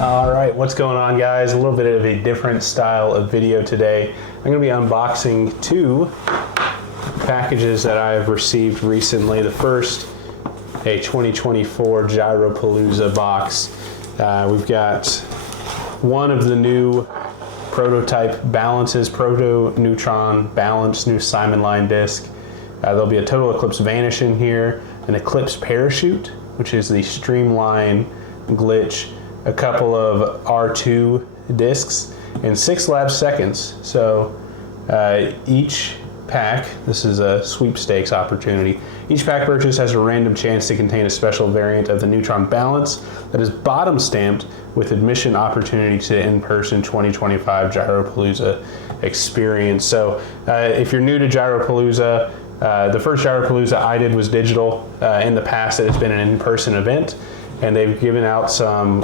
All right, what's going on, guys? A little bit of a different style of video today. I'm going to be unboxing two packages that I've received recently. The first, a 2024 GYROpalooza box. We've got one of the new prototype balances, Proto Neutron Balance, new Simon line disc. There'll be a Total Eclipse Vanish in here, an Eclipse Parachute, which is the Streamline Glitch, a couple of R2 discs, and 6 lab seconds. So each pack, this is a sweepstakes opportunity, each pack purchase has a random chance to contain a special variant of the Neutron Balance that is bottom stamped with admission opportunity to the in-person 2025 GYROpalooza experience. So if you're new to GYROpalooza, the first GYROpalooza I did was digital. In the past, it has been an in-person event, and they've given out some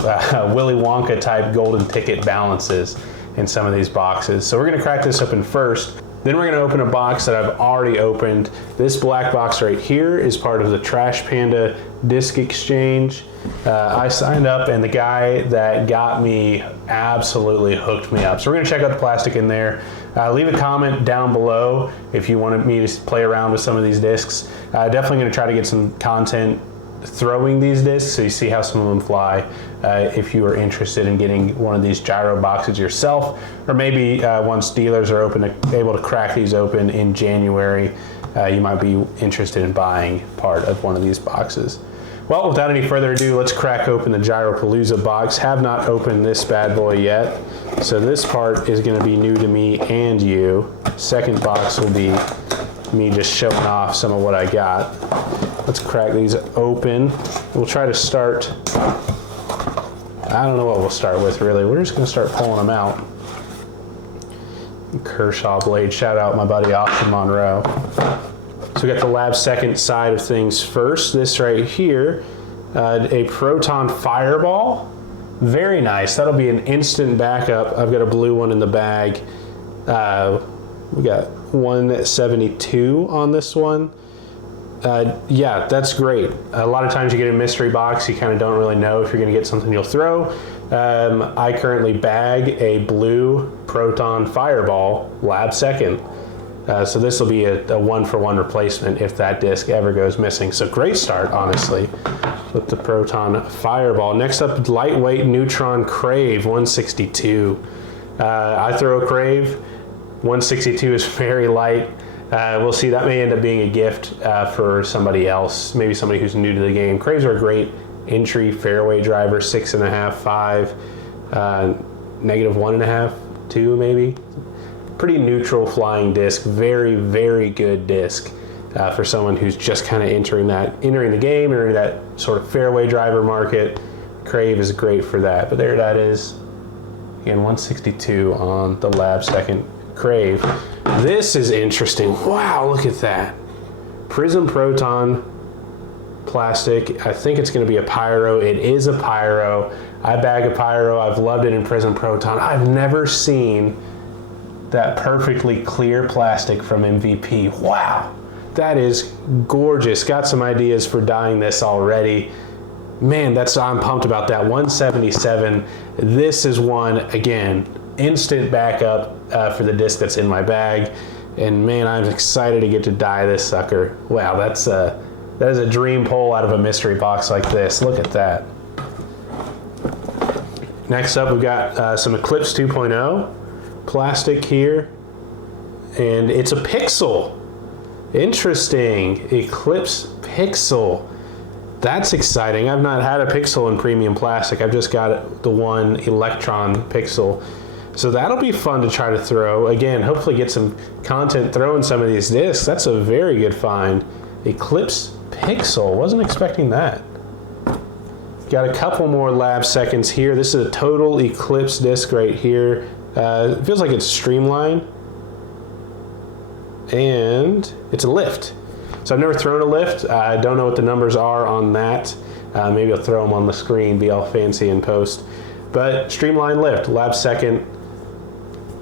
Willy Wonka type golden ticket balances in some of these boxes. So we're gonna crack this open first. Then we're gonna open a box that I've already opened. This black box right here is part of the Trash Panda disc exchange. I signed up, and the guy that got me absolutely hooked me up. So we're gonna check out the plastic in there. Leave a comment down below if you wanted me to play around with some of these discs. Definitely gonna try to get some content throwing these discs so you see how some of them fly. If you are interested in getting one of these gyro boxes yourself, or maybe once dealers are able to crack these open in January, you might be interested in buying part of one of these boxes. Well, without any further ado, let's crack open the GYROpalooza box. Have not opened this bad boy yet, so this part is going to be new to me and you. Second box will be me just showing off some of what I got. Let's crack these open. We'll try to start, I don't know what we'll start with really. We're just gonna start pulling them out. Kershaw blade, shout out my buddy Austin Monroe. So we got the lab second side of things first. This right here, a Proton Fireball. Very nice, that'll be an instant backup. I've got a blue one in the bag. We got 172 on this one. Yeah, that's great. A lot of times you get a mystery box, you kind of don't really know if you're going to get something you'll throw. I currently bag a blue Proton Fireball lab second. So this will be a one-for-one replacement if that disc ever goes missing. So great start, honestly, with the Proton Fireball. Next up, lightweight Neutron Crave 162. I throw a Crave. 162 is very light. We'll see, that may end up being a gift for somebody else, maybe somebody who's new to the game. Craves are a great entry fairway driver, 6.5, 5, -1.5, 2 maybe. Pretty neutral flying disc, very, very good disc for someone who's just kind of entering the game, entering that sort of fairway driver market. Crave is great for that, but there that is. Again, 162 on the lab second Crave. This is interesting. Wow, look at that. Prism Proton plastic. I think it's going to be a Pyro. It is a Pyro. I bag a Pyro. I've loved it in Prism Proton. I've never seen that perfectly clear plastic from MVP. Wow, that is gorgeous. Got some ideas for dyeing this already. Man, I'm pumped about that. 177. This is one, again, instant backup for the disc that's in my bag, and man, I'm excited to get to dye this sucker. Wow, that is a dream pull out of a mystery box like this. Look at that. Next up, we've got some Eclipse 2.0 plastic here, and it's a Pixel. Interesting, Eclipse Pixel. That's exciting. I've not had a Pixel in premium plastic. I've just got the one Electron Pixel. So that'll be fun to try to throw. Again, hopefully get some content throwing some of these discs. That's a very good find. Eclipse Pixel, wasn't expecting that. Got a couple more lab seconds here. This is a Total Eclipse disc right here. It feels like it's Streamline. And it's a lift. So I've never thrown a lift. I don't know what the numbers are on that. Maybe I'll throw them on the screen, be all fancy in post. But Streamline lift, lab second.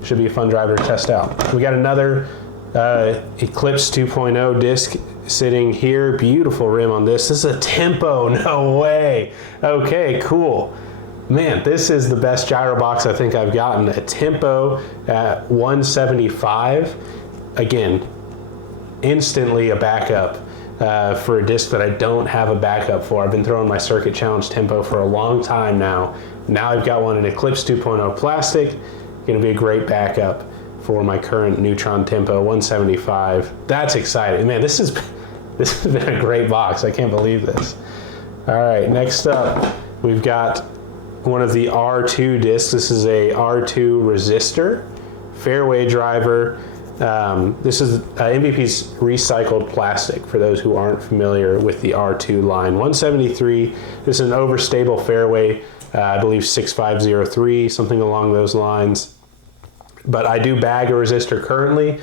Should be a fun driver to test out. We got another Eclipse 2.0 disc sitting here. Beautiful rim on this. This is a Tempo, no way. Okay, cool. Man, this is the best gyro box I think I've gotten. A tempo at 175. Again, instantly a backup for a disc that I don't have a backup for. I've been throwing my Circuit Challenge tempo for a long time now. Now I've got one in Eclipse 2.0 plastic. Going to be a great backup for my current Neutron tempo 175. That's exciting. Man, this has been a great box. I can't believe this. All right, next up, we've got one of the R2 discs. This is a R2 resistor, fairway driver. This is MVP's recycled plastic, for those who aren't familiar with the R2 line. 173, this is an overstable fairway, I believe 6503, something along those lines. But I do bag a resistor currently.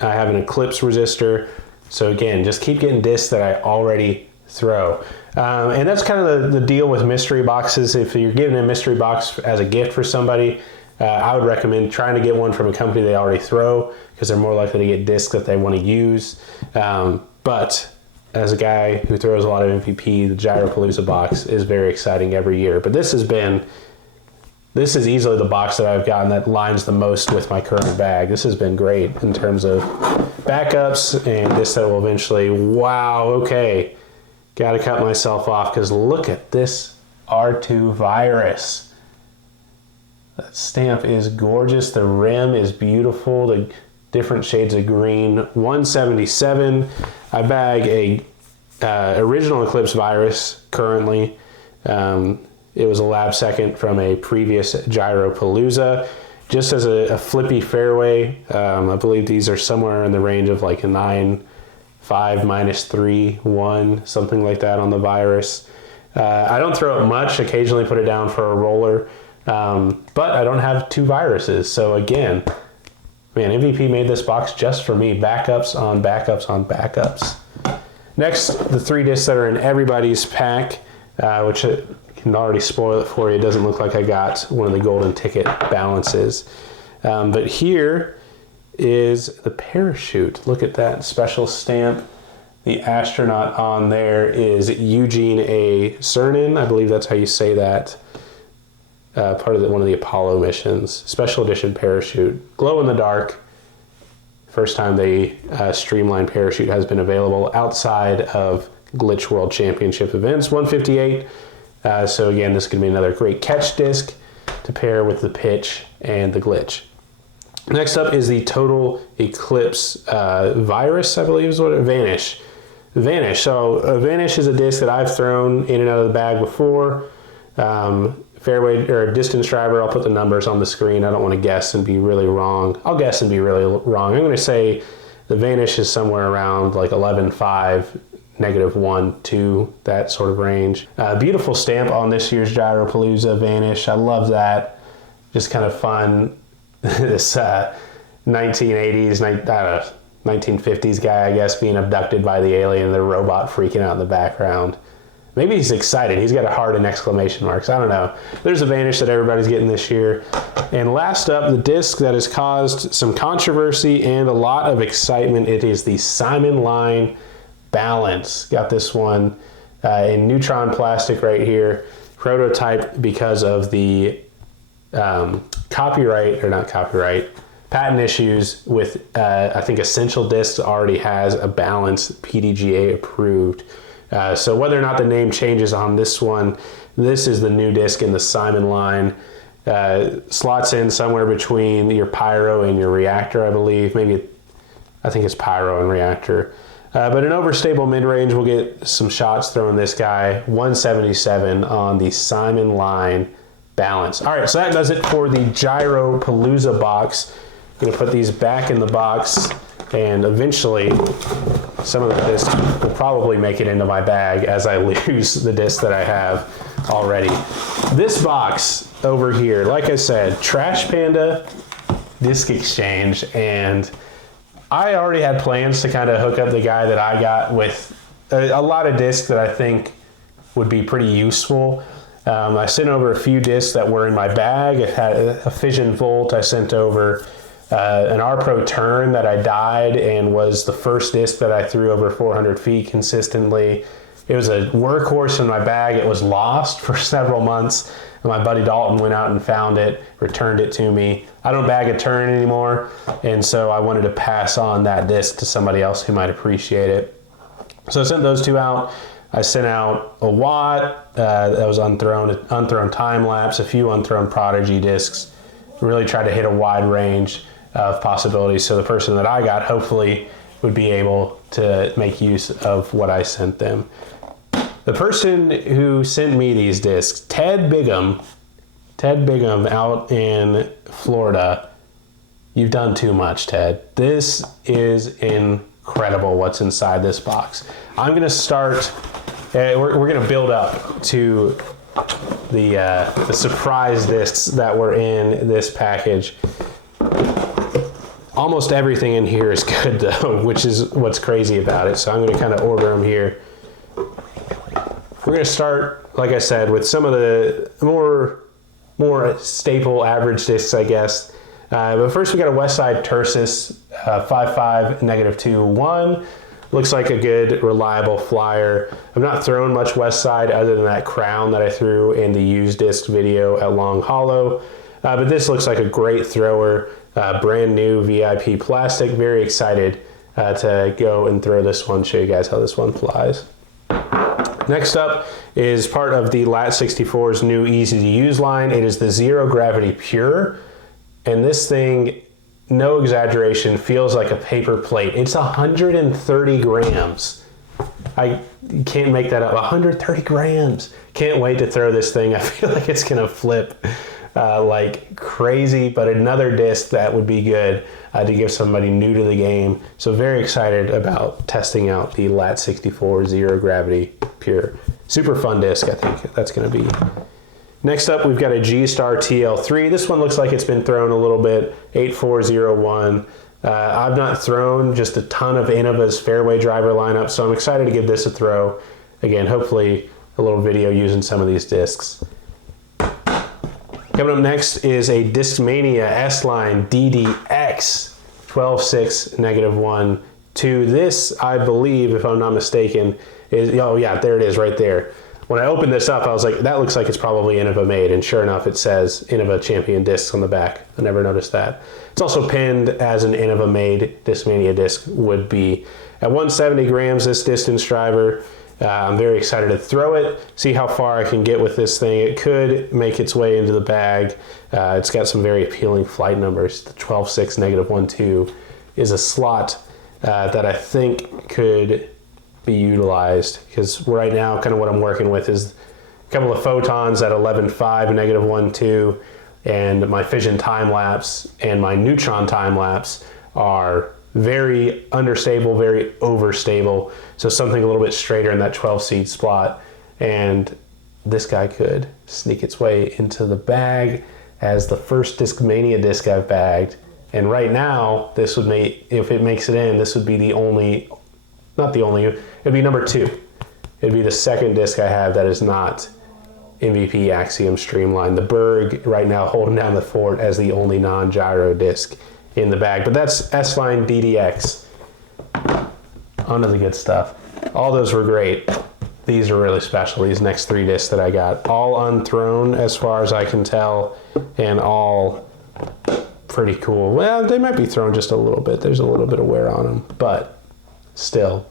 I have an Eclipse resistor. So again, just keep getting discs that I already throw. And that's kind of the deal with mystery boxes. If you're getting a mystery box as a gift for somebody, I would recommend trying to get one from a company they already throw, because they're more likely to get discs that they want to use. But as a guy who throws a lot of MVP, the GYROpalooza box is very exciting every year. But this is easily the box that I've gotten that lines the most with my current bag. This has been great in terms of backups, and this that will eventually, wow, okay. Got to cut myself off, because look at this R2 Virus. That stamp is gorgeous. The rim is beautiful. The different shades of green. 177. I bag a original Eclipse Virus currently. It was a lab second from a previous GYROpalooza. Just as a flippy fairway. I believe these are somewhere in the range of like a 9.5 -3 1, something like that on the Virus. I don't throw it much, occasionally put it down for a roller, but I don't have two Viruses. So again, man, MVP made this box just for me. Backups on backups on backups. Next, the three discs that are in everybody's pack, which I can already spoil it for you. It doesn't look like I got one of the golden ticket balances. But here is the parachute. Look at that special stamp. The astronaut on there is Eugene A. Cernan. I believe that's how you say that. Part of one of the Apollo missions. Special edition parachute. Glow in the dark. First time the streamlined parachute has been available outside of Glitch World Championship events. 158. So again, this is going to be another great catch disc to pair with the pitch and the glitch. Next up is the Total Eclipse Virus, I believe is what it is. Vanish. Vanish. So Vanish is a disc that I've thrown in and out of the bag before. Fairway or distance driver, I'll put the numbers on the screen. I don't want to guess and be really wrong. I'll guess and be really wrong. I'm going to say the Vanish is somewhere around like 11.5, -1, 2, that sort of range. Beautiful stamp on this year's GYROpalooza Vanish. I love that. Just kind of fun. This 1980s, 1950s guy, I guess, being abducted by the alien and the robot freaking out in the background. Maybe he's excited. He's got a heart and exclamation marks. I don't know. There's a Vanish that everybody's getting this year. And last up, the disc that has caused some controversy and a lot of excitement. It is the Simon Line Balance. Got this one in Neutron plastic right here. Prototype because of the patent issues with, I think Essential Discs already has a balance PDGA approved. So whether or not the name changes on this one, this is the new disc in the Simon line. Slots in somewhere between your Pyro and your Reactor, I believe. I think it's Pyro and Reactor. But an overstable mid-range, we'll get some shots throwing this guy. 177 on the Simon Line Balance. All right, so that does it for the GYROpalooza box. I'm gonna put these back in the box, and eventually some of the discs will probably make it into my bag as I lose the discs that I have already. This box over here, like I said, Trash Panda Disc Exchange, and I already had plans to kind of hook up the guy that I got with a lot of discs that I think would be pretty useful. I sent over a few discs that were in my bag. It had a Fission Volt. I sent over an R-Pro Turn that I dyed and was the first disc that I threw over 400 feet consistently. It was a workhorse in my bag. It was lost for several months. My buddy Dalton went out and found it, returned it to me. I don't bag a turn anymore, and so I wanted to pass on that disc to somebody else who might appreciate it. So I sent those two out. I sent out a Watt that was unthrown time lapse, a few unthrown Prodigy discs. Really tried to hit a wide range of possibilities, so the person that I got hopefully would be able to make use of what I sent them. The person who sent me these discs, Ted Bigham out in Florida, you've done too much, Ted. This is incredible what's inside this box. I'm going to start, we're going to build up to the surprise discs that were in this package. Almost everything in here is good though, which is what's crazy about it. So I'm going to kind of order them here. We're going to start, like I said, with some of the more staple average discs, I guess. But first we got a Westside Tersis 5.5 -2.1. Looks like a good, reliable flyer. I've not thrown much Westside other than that crown that I threw in the used disc video at Long Hollow. But this looks like a great thrower. Brand new VIP plastic. Very excited to go and throw this one, show you guys how this one flies. Next up is part of the Lat64's new easy to use line. It is the Zero Gravity Pure, and this thing, no exaggeration, feels like a paper plate. It's 130 grams. I can't make that up. 130 grams. Can't wait to throw this thing. I feel like it's gonna flip like crazy, but another disc that would be good to give somebody new to the game. So very excited about testing out the Lat64 Zero Gravity Pure. Super fun disc, I think that's gonna be. Next up, we've got a G-Star TL3. This one looks like it's been thrown a little bit, 8401. I've not thrown just a ton of Innova's fairway driver lineup, so I'm excited to give this a throw. Again, hopefully a little video using some of these discs. Coming up next is a Discmania S-Line DDX 12.6 -1.2. This, I believe, if I'm not mistaken, is, oh yeah, there it is right there. When I opened this up, I was like, that looks like it's probably Innova made, and sure enough, it says Innova Champion discs on the back. I never noticed that. It's also pinned as an Innova made Discmania disc would be. At 170 grams, this distance driver, I'm very excited to throw it, see how far I can get with this thing. It could make its way into the bag. It's got some very appealing flight numbers. The 12.6 -1.2 is a slot that I think could be utilized, because right now kind of what I'm working with is a couple of photons at 11.5 -1.2, and my fission time lapse and my neutron time lapse are very understable, very overstable. So something a little bit straighter in that 12 seed spot, and this guy could sneak its way into the bag as the first Discmania disc I've bagged. And right now, this would make, if it makes it in, this would be the only, not the only, it'd be number 2. It'd be the second disc I have that is not MVP Axiom Streamline. The Berg right now holding down the fort as the only non-gyro disc in the bag. But that's S-Line DDX. Onto the good stuff. All those were great. These are really special. These next 3 discs that I got, all unthrown as far as I can tell, and all pretty cool. Well, they might be thrown just a little bit. There's a little bit of wear on them, but still.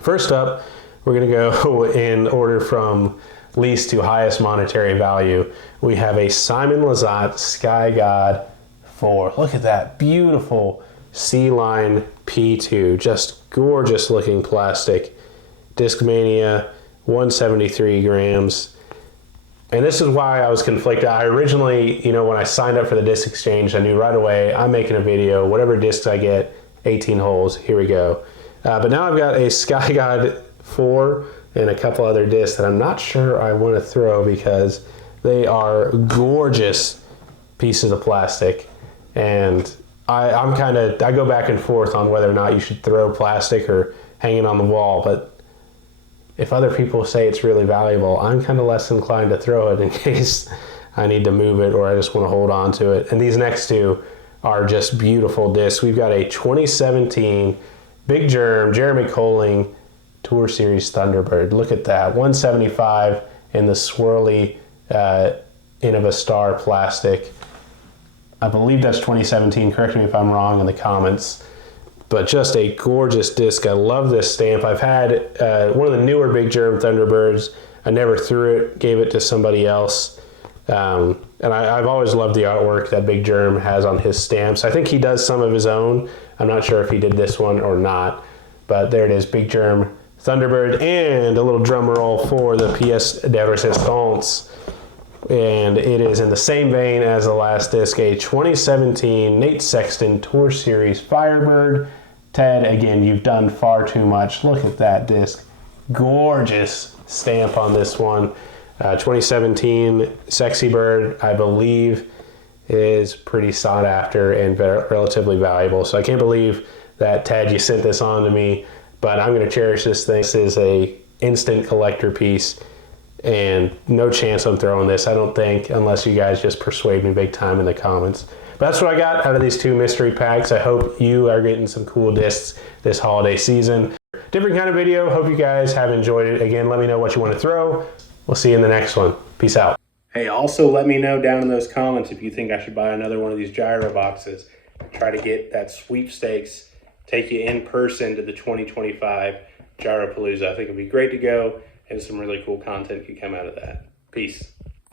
First up, we're gonna go in order from least to highest monetary value. We have a Simon Lizotte Sky God 4. Look at that beautiful C-Line P2, just gorgeous looking plastic. Discmania, 173 grams. And this is why I was conflicted. I originally, you know, when I signed up for the disc exchange, I knew right away, I'm making a video, whatever discs I get, 18 holes, here we go. But now I've got a Sky God 4 and a couple other discs that I'm not sure I want to throw, because they are gorgeous pieces of plastic. And I go back and forth on whether or not you should throw plastic or hang it on the wall. But if other people say it's really valuable, I'm kind of less inclined to throw it in case I need to move it or I just want to hold on to it. And these next 2 are just beautiful discs. We've got a 2017 Big Germ Jeremy Colling Tour Series Thunderbird. Look at that, 175 in the swirly Innovastar plastic. I believe that's 2017. Correct me if I'm wrong in the comments. But just a gorgeous disc. I love this stamp. I've had one of the newer Big Germ Thunderbirds. I never threw it, gave it to somebody else. And I've always loved the artwork that Big Germ has on his stamps. I think he does some of his own. I'm not sure if he did this one or not. But there it is, Big Germ Thunderbird, and a little drum roll for the pièce de résistance. And it is in the same vein as the last disc, a 2017 Nate Sexton Tour Series Firebird. Ted, again, you've done far too much. Look at that disc. Gorgeous stamp on this one. 2017 Sexy Bird, I believe, is pretty sought after and relatively valuable. So I can't believe that, Ted, you sent this on to me, but I'm going to cherish this thing. This is a instant collector piece, and no chance I'm throwing this, I don't think, unless you guys just persuade me big time in the comments. But that's what I got out of these two mystery packs. I hope you are getting some cool discs this holiday season. Different kind of video. Hope you guys have enjoyed it. Again, let me know what you want to throw. We'll see you in the next one. Peace out. Hey, also let me know down in those comments if you think I should buy another one of these gyro boxes. Try to get that sweepstakes, take you in person to the 2025 GYROpalooza. I think it'd be great to go, and some really cool content could come out of that. Peace.